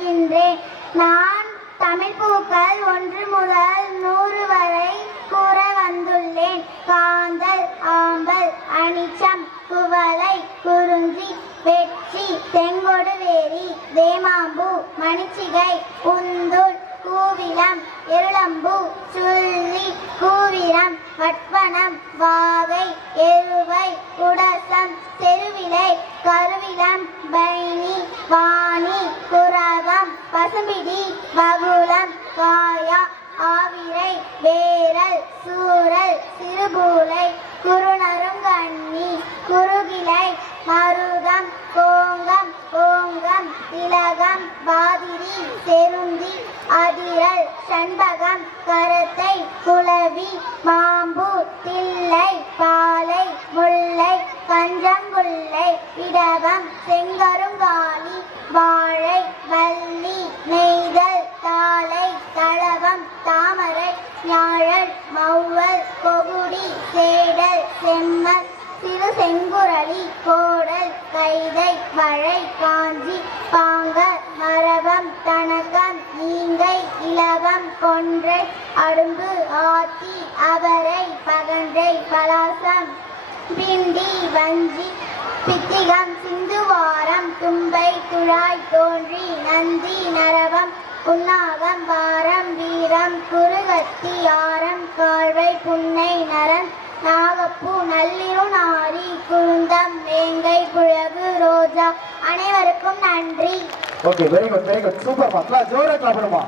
வைக்கின்றேன். நான் தமிழ் பூக்கள் 1 முதல் 100 வரை கூற வந்துள்ளேன். காந்தல், ஆம்பல், அனிச்சம், குவளை, குறிஞ்சி, வெற்றி, செங்கொடு வேரி, வேமாம்பூ, மணிச்சிகை, உந்துள், கூவிலம், இருளம்பூ, சுள்ளி, கூவிரம், வட்வனம், வாகை, எருவை, குடசம், செருவிலை, கருவிலம், பைனி, வாணி, குரவம், பசும்பிடி, வகுளம், காயா, ஆவிரை, வேரல், சூரல், சிறுபூலை, குறுநருங்கண்ணி, குறுகிலை, மருதம், கோங்கம், ஓங்கம், திலகம், பாதிரி, செருந்தி, அதிரல், சண்பகம், கரத்தை, குளவி, மாம்பூ, தில்லை, பாலை, முல்லை, கஞ்சங்குள்ளை, இடவம், செங்கருங்காலி, வாழை, வள்ளி, நெய்தல், தாளை, தளவம், தாமரை, ஞாழல், மௌவல், கொகுடி, சேடல், செம்மல், சிறு செங்குரளி, கோடல், கைதை, வழை, காஞ்சி, பாங்கர், மரபம், தனகம், ஈங்கை, இலவம், கொன்றை, அடும்பு, ஆத்தி, அவரை, பகன்றை, பலாசம், பிண்டி, வஞ்சி, பித்திகம், சிந்துவாரம், தும்பை, துழாய், தோன்றி, நந்தி, நரவம், புன்னாகம், வாரம், வீரம், குறுகத்தி, ஆரம், கால்வை, புன்னை, நரன், நாகப்பூ, நள்ளிரு, நாரி, குருந்தம், வேங்கை, குழகு, ரோஜா. அனைவருக்கும் நன்றி. Okay, very good, super. ஜோரா கிளாப் பண்ணுமா.